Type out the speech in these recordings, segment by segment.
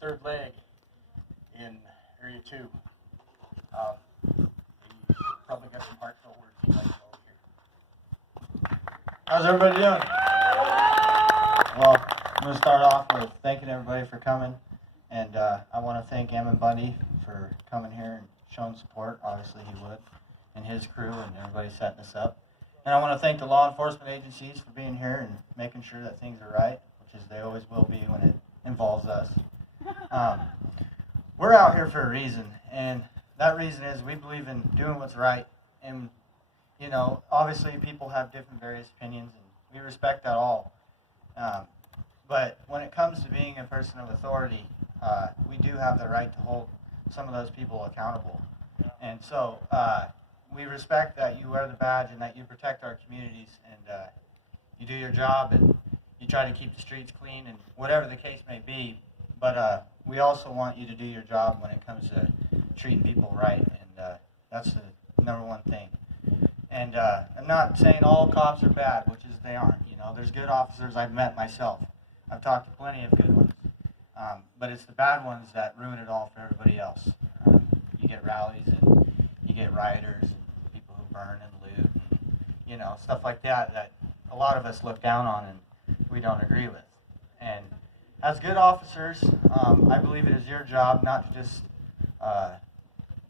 third leg in Area 2. He probably got some heartfelt words he'd like to overhear. How's everybody doing? Well, I'm going to start off with thanking everybody for coming. And I want to thank Ammon Bundy for coming here and showing support. Obviously he would. And his crew and everybody setting us up. And I want to thank the law enforcement agencies for being here and making sure that things are right, which is they always will be when it involves us. We're out here for a reason, and that reason is we believe in doing what's right. And, you know, obviously people have different various opinions, and we respect that all. But when it comes to being a person of authority, we do have the right to hold some of those people accountable. And so we respect that you wear the badge and that you protect our communities, and you do your job and you try to keep the streets clean and whatever the case may be. But we also want you to do your job when it comes to treating people right, and that's the number one thing. And I'm not saying all cops are bad, which is they aren't. You know, there's good officers I've met myself. I've talked to plenty of good ones. But it's the bad ones that ruin it all for everybody else. You get rallies and you get rioters and people who burn and loot and, you know, stuff like that that a lot of us look down on and we don't agree with. And as good officers, I believe it is your job not to just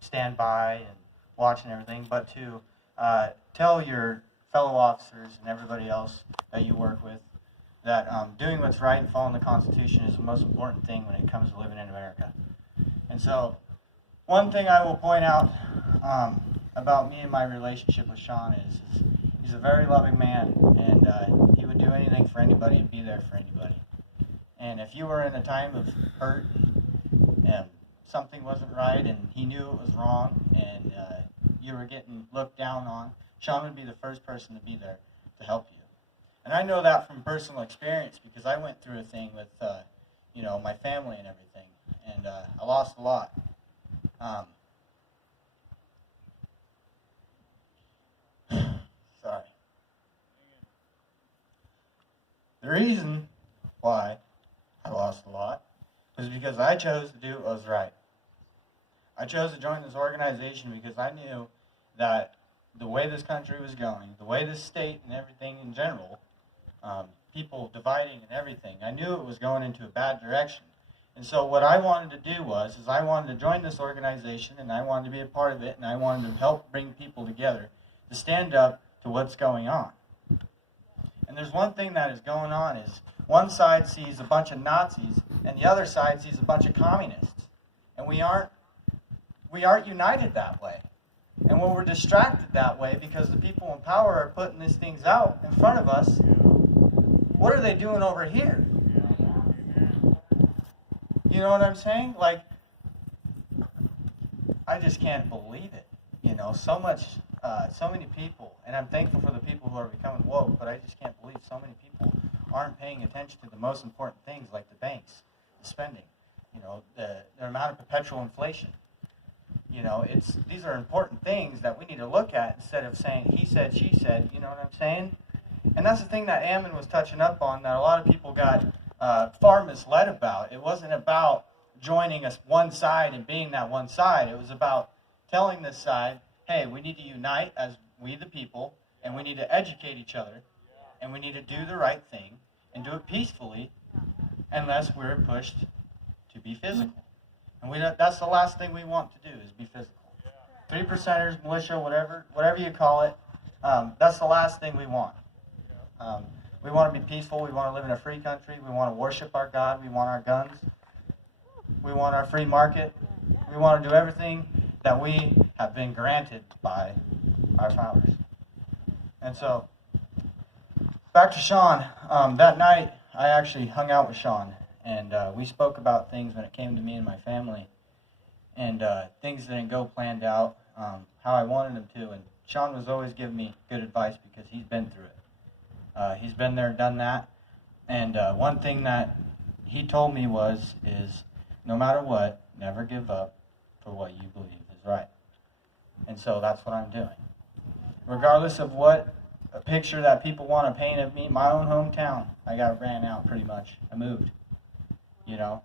stand by and watch and everything, but to tell your fellow officers and everybody else that you work with that doing what's right and following the Constitution is the most important thing when it comes to living in America. And so, one thing I will point out about me and my relationship with Sean is he's a very loving man, and he would do anything for anybody and be there for anybody. And if you were in a time of hurt and something wasn't right and he knew it was wrong and you were getting looked down on, Sean would be the first person to be there to help you. And I know that from personal experience because I went through a thing with, you know, my family and everything, and I lost a lot. Sorry. The reason why I lost a lot was because I chose to do what was right. I chose to join this organization because I knew that the way this country was going, the way this state and everything in general, people dividing and everything, I knew it was going into a bad direction. And so what I wanted to do is I wanted to join this organization and I wanted to be a part of it and I wanted to help bring people together to stand up to what's going on. And there's one thing that is going on is one side sees a bunch of Nazis and the other side sees a bunch of communists. And we aren't united that way. And when we're distracted that way because the people in power are putting these things out in front of us, what are they doing over here? You know what I'm saying? Like, I just can't believe it. You know, so many people, and I'm thankful for the people who are becoming woke, but I just can't believe so many people aren't paying attention to the most important things like the banks, the spending, you know, the amount of perpetual inflation. You know, these are important things that we need to look at instead of saying he said, she said, you know what I'm saying? And that's the thing that Ammon was touching up on that a lot of people got far misled about. It wasn't about joining us one side and being that one side. It was about telling this side, hey, we need to unite as we the people, and we need to educate each other, and we need to do the right thing and do it peacefully unless we're pushed to be physical. And that's the last thing we want to do is be physical. 3%ers, militia, whatever you call it, that's the last thing we want. We want to be peaceful. We want to live in a free country. We want to worship our God. We want our guns. We want our free market. We want to do everything that we have been granted by our founders. And so, back to Sean. That night, I actually hung out with Sean. And we spoke about things when it came to me and my family. And things didn't go planned out how I wanted them to. And Sean was always giving me good advice because he's been through it. He's been there, done that. And one thing that he told me is no matter what, never give up for what you believe is right. And so that's what I'm doing. Regardless of what a picture that people want to paint of me, my own hometown, I got ran out pretty much. I moved. You know,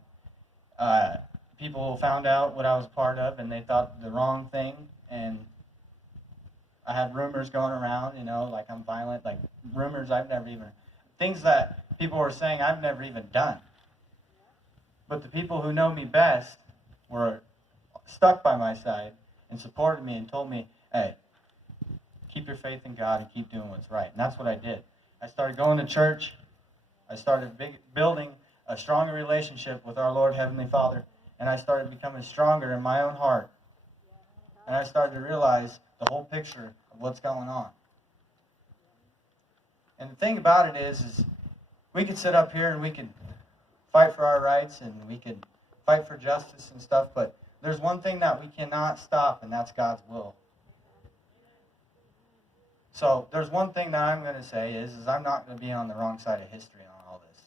People found out what I was part of, and they thought the wrong thing, and I had rumors going around, like I'm violent, like rumors things that people were saying I've never even done. But the people who know me best were stuck by my side and supported me and told me, hey, keep your faith in God and keep doing what's right. And that's what I did. I started going to church. I started building a stronger relationship with our Lord Heavenly Father. And I started becoming stronger in my own heart. And I started to realize the whole picture of what's going on. And the thing about it is we could sit up here and we could fight for our rights and we could fight for justice and stuff, but there's one thing that we cannot stop, and that's God's will. So there's one thing that I'm going to say is I'm not going to be on the wrong side of history on all this.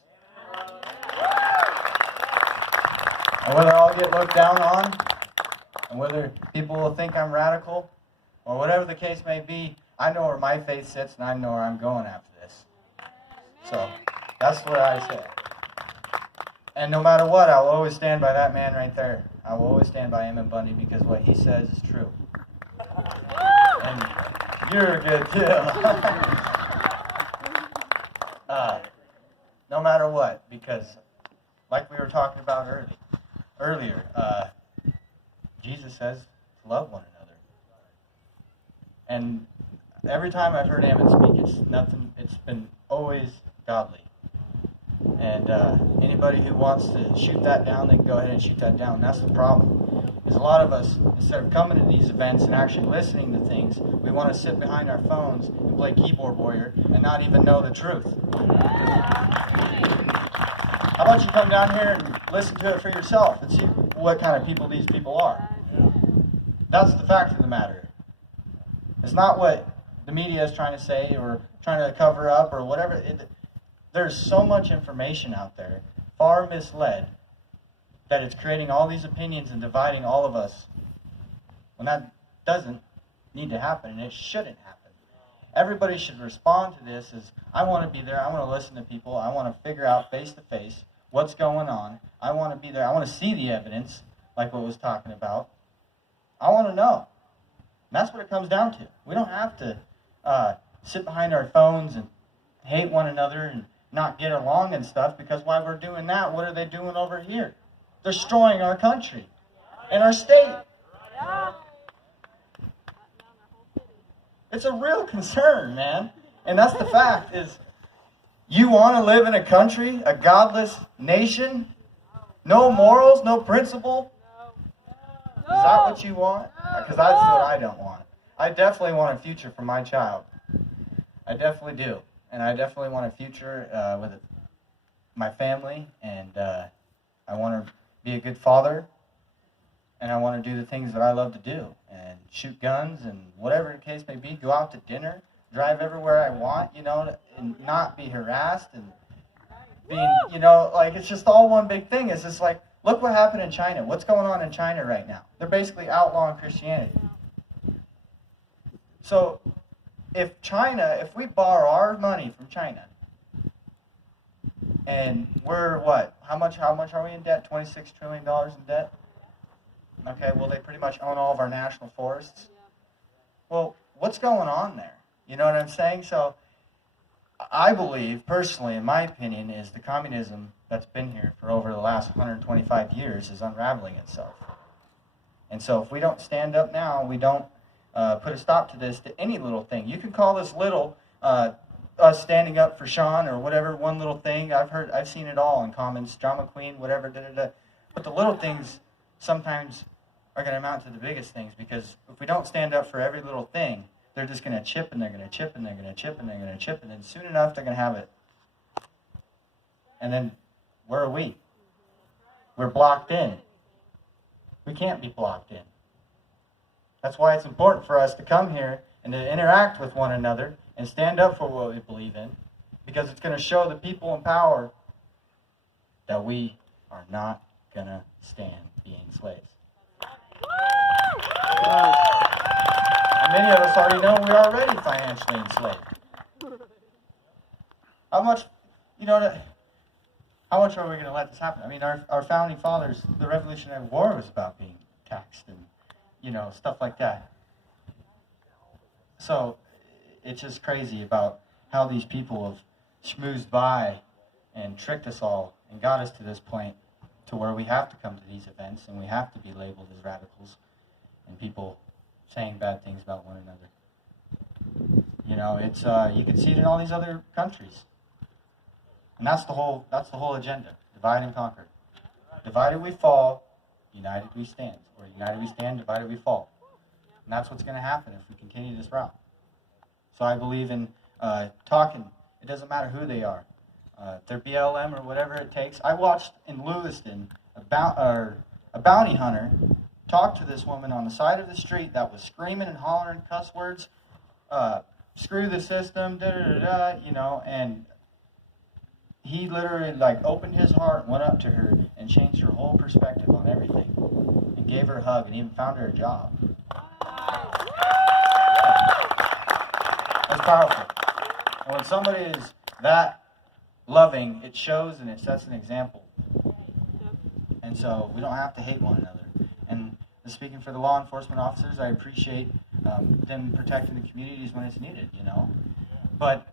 And whether I'll get looked down on, and whether people will think I'm radical, or whatever the case may be, I know where my faith sits, and I know where I'm going after this. So that's what I say. And no matter what, I'll always stand by that man right there. I will always stand by Ammon Bundy because what he says is true. And you're good too. No matter what, because like we were talking about earlier, Jesus says to love one another. And every time I've heard Ammon speak, it's been always godly. And anybody who wants to shoot that down, they can go ahead and shoot that down. That's the problem. Is a lot of us, instead of coming to these events and actually listening to things, we want to sit behind our phones and play keyboard warrior and not even know the truth. How about you come down here and listen to it for yourself and see what kind of people these people are? That's the fact of the matter. It's not what the media is trying to say or trying to cover up or whatever. There's so much information out there, far misled, that it's creating all these opinions and dividing all of us when that doesn't need to happen, and it shouldn't happen. Everybody should respond to this as, I want to be there, I want to listen to people, I want to figure out face-to-face what's going on, I want to be there, I want to see the evidence, like what was talking about. I want to know. And that's what it comes down to. We don't have to sit behind our phones and hate one another and not get along and stuff, because while we're doing that, what are they doing over here? Destroying our country and our state. It's a real concern, man. And that's the fact, is you want to live in a country, a godless nation? No morals, no principle? Is that what you want? Because that's what I don't want. I definitely want a future for my child. I definitely do. And I definitely want a future with my family, and I want to be a good father, and I want to do the things that I love to do, and shoot guns, and whatever the case may be, go out to dinner, drive everywhere I want, and not be harassed, and being, like, it's just all one big thing. It's just like, look what happened in China. What's going on in China right now? They're basically outlawing Christianity. So if we borrow our money from China, and we're what? How much are we in debt? $26 trillion in debt? Okay, well, they pretty much own all of our national forests. Well, what's going on there? You know what I'm saying? So I believe, personally, in my opinion, is the communism that's been here for over the last 125 years is unraveling itself. And so if we don't stand up now, we don't put a stop to this, to any little thing. You can call this little us standing up for Sean or whatever, one little thing. I've seen it all in comments, drama queen, whatever, da-da-da. But the little things sometimes are going to amount to the biggest things, because if we don't stand up for every little thing, they're just going to chip, and they're going to chip, and they're going to chip, and they're going to chip, and then soon enough they're going to have it. And then where are we? We're blocked in. We can't be blocked in. That's why it's important for us to come here and to interact with one another and stand up for what we believe in, because it's going to show the people in power that we are not going to stand being slaves. And many of us already know we're already financially enslaved. How how much are we going to let this happen? I mean, our founding fathers, the Revolutionary War was about being taxed and, stuff like that. So it's just crazy about how these people have schmoozed by and tricked us all and got us to this point to where we have to come to these events and we have to be labeled as radicals and people saying bad things about one another. It's you can see it in all these other countries. And that's the whole agenda. Divide and conquer. Divided we fall, united we stand. Or united we stand, divided we fall. And that's what's going to happen if we continue this route. So I believe in talking. It doesn't matter who they are. If they're BLM or whatever it takes. I watched in Lewiston a bounty hunter talk to this woman on the side of the street that was screaming and hollering cuss words, screw the system, and he literally opened his heart, went up to her, and changed her whole perspective on everything, and gave her a hug, and even found her a job. That's powerful. And when somebody is that loving, it shows and it sets an example. And so we don't have to hate one another. And speaking for the law enforcement officers, I appreciate them protecting the communities when it's needed, But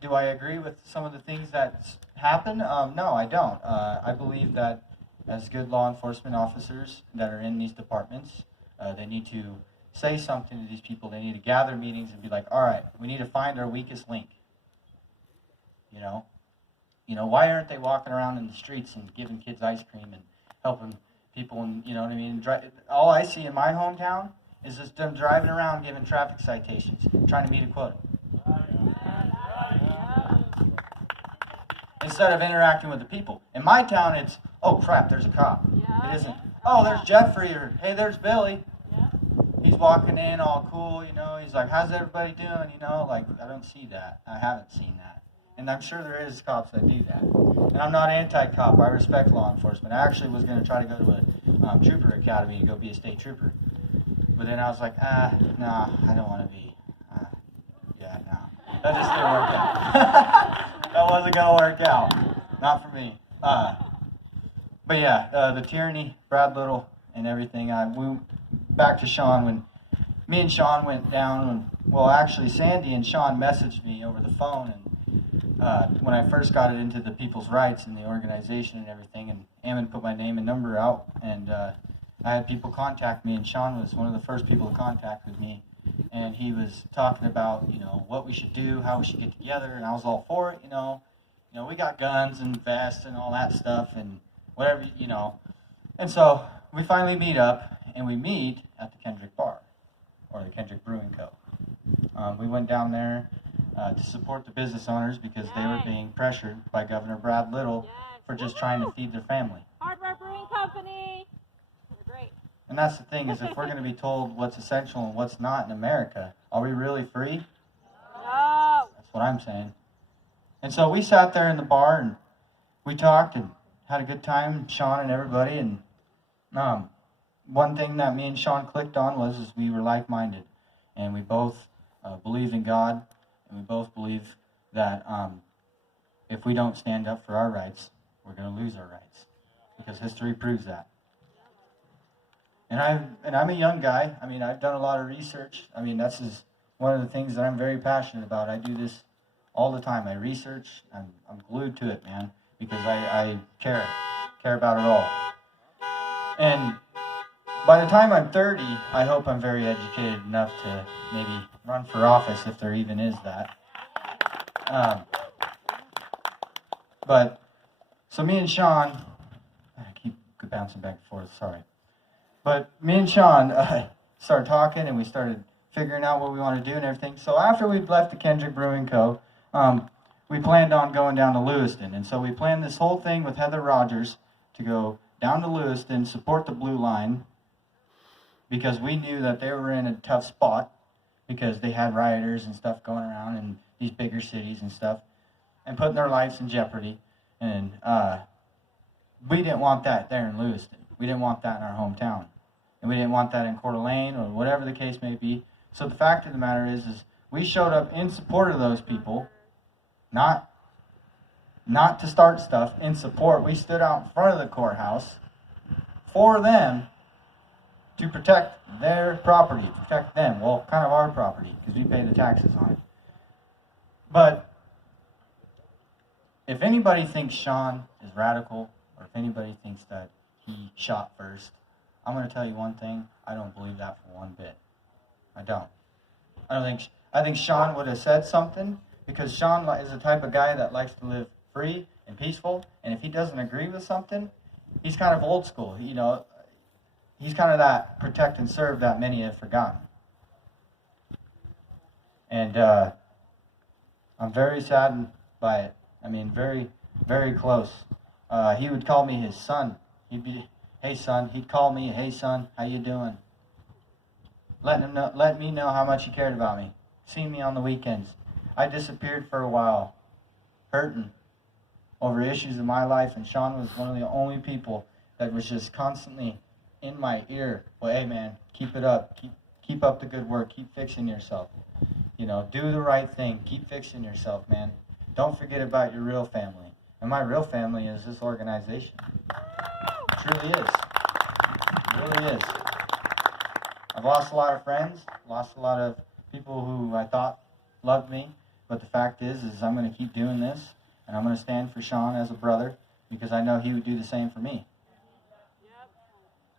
do I agree with some of the things that happen? No, I don't. I believe that as good law enforcement officers that are in these departments, they need to say something to these people. They need to gather meetings and be like, all right, we need to find our weakest link. Why aren't they walking around in the streets and giving kids ice cream and helping people? And what I mean? All I see in my hometown is just them driving around giving traffic citations, trying to meet a quota. Instead of interacting with the people. In my town, it's, oh crap, there's a cop. It isn't, oh, there's Jeffrey, or hey, there's Billy. He's walking in all cool, he's like, how's everybody doing, I don't see that. I haven't seen that. And I'm sure there is cops that do that. And I'm not anti-cop, I respect law enforcement. I actually was going to try to go to a trooper academy to go be a state trooper. But then I was like, nah, I don't want to be, That just didn't work out. That wasn't going to work out. Not for me. But yeah, the tyranny, Brad Little, and everything. Back to Sean, when me and Sean went down, actually Sandy and Sean messaged me over the phone, and when I first got it into the People's Rights and the organization and everything, and Ammon put my name and number out, and I had people contact me, and Sean was one of the first people to contact with me, and he was talking about, what we should do, how we should get together, and I was all for it, we got guns and vests and all that stuff, and whatever, and so we finally meet up, and we meet at the Kendrick Bar, or the Kendrick Brewing Co. We went down there to support the business owners because they were being pressured by Governor Brad Little for just trying to feed their family. Hardware Brewing Company. They're great. And that's the thing, is if we're going to be told what's essential and what's not in America, are we really free? No. That's what I'm saying. And so we sat there in the bar and we talked and had a good time, Sean and everybody, and one thing that me and Sean clicked on was we were like-minded, and we both believe in God, and we both believe that if we don't stand up for our rights, we're going to lose our rights, because history proves that. And I'm a young guy. I mean, I've done a lot of research. I mean, that's just one of the things that I'm very passionate about. I do this all the time. I research. I'm glued to it, man, because I care about it all. And by the time I'm 30, I hope I'm very educated enough to maybe run for office, if there even is that. But, so me and Sean, I keep bouncing back and forth, sorry. But me and Sean started talking, and we started figuring out what we want to do and everything. So after we'd left the Kendrick Brewing Co., we planned on going down to Lewiston. And so we planned this whole thing with Heather Rogers to go down to Lewiston, support the Blue Line, because we knew that they were in a tough spot because they had rioters and stuff going around in these bigger cities and stuff and putting their lives in jeopardy. And we didn't want that there in Lewiston. We didn't want that in our hometown. And we didn't want that in Coeur d'Alene or whatever the case may be. So the fact of the matter is we showed up in support of those people, not not to start stuff in support. We stood out in front of the courthouse for them to protect their property, protect them. Well, kind of our property, because we pay the taxes on it. But if anybody thinks Sean is radical, or if anybody thinks that he shot first, I'm going to tell you one thing. I don't believe that for one bit. I don't. I think Sean would have said something, because Sean is the type of guy that likes to live free and peaceful, and if he doesn't agree with something, he's kind of old school. You know, he's kind of that protect and serve that many have forgotten. And I'm very saddened by it. I mean, very, very close. He would call me his son. He'd be, hey son. He'd call me, hey son, how you doing? Let me know how much he cared about me. See me on the weekends. I disappeared for a while, hurting over issues in my life, and Sean was one of the only people that was just constantly in my ear. Well, hey man, keep it up. Keep up the good work. Keep fixing yourself. You know, do the right thing. Keep fixing yourself, man. Don't forget about your real family. And my real family is this organization. It truly is. It really is. I've lost a lot of friends, lost a lot of people who I thought loved me, but the fact is I'm going to keep doing this, and I'm going to stand for Sean as a brother, because I know he would do the same for me.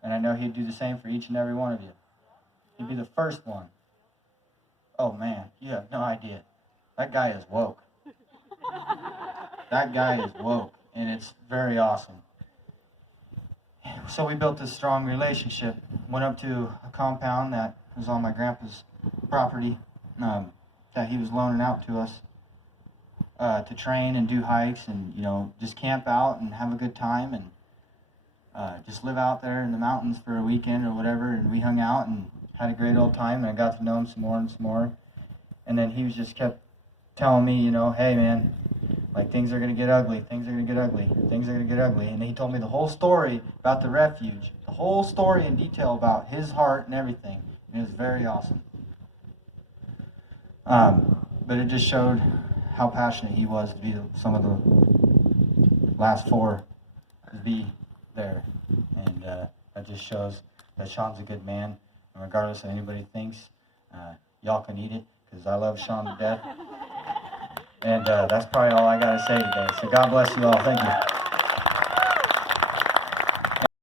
And I know he'd do the same for each and every one of you. He'd be the first one. Oh man, you have no idea. That guy is woke. That guy is woke, and it's very awesome. So we built this strong relationship. Went up to a compound that was on my grandpa's property that he was loaning out to us to train and do hikes and, you know, just camp out and have a good time and just live out there in the mountains for a weekend or whatever. And we hung out and had a great old time, and I got to know him some more and some more. And then he was just kept telling me, you know, hey man, like things are going to get ugly, things are going to get ugly, things are going to get ugly. And he told me the whole story about the refuge, the whole story in detail about his heart and everything. And it was very awesome. But it just showed how passionate he was to be some of the last four to be there. And that just shows that Sean's a good man. And regardless of anybody thinks, y'all can eat it, because I love Sean to death. And that's probably all I got to say today. So God bless you all. Thank you.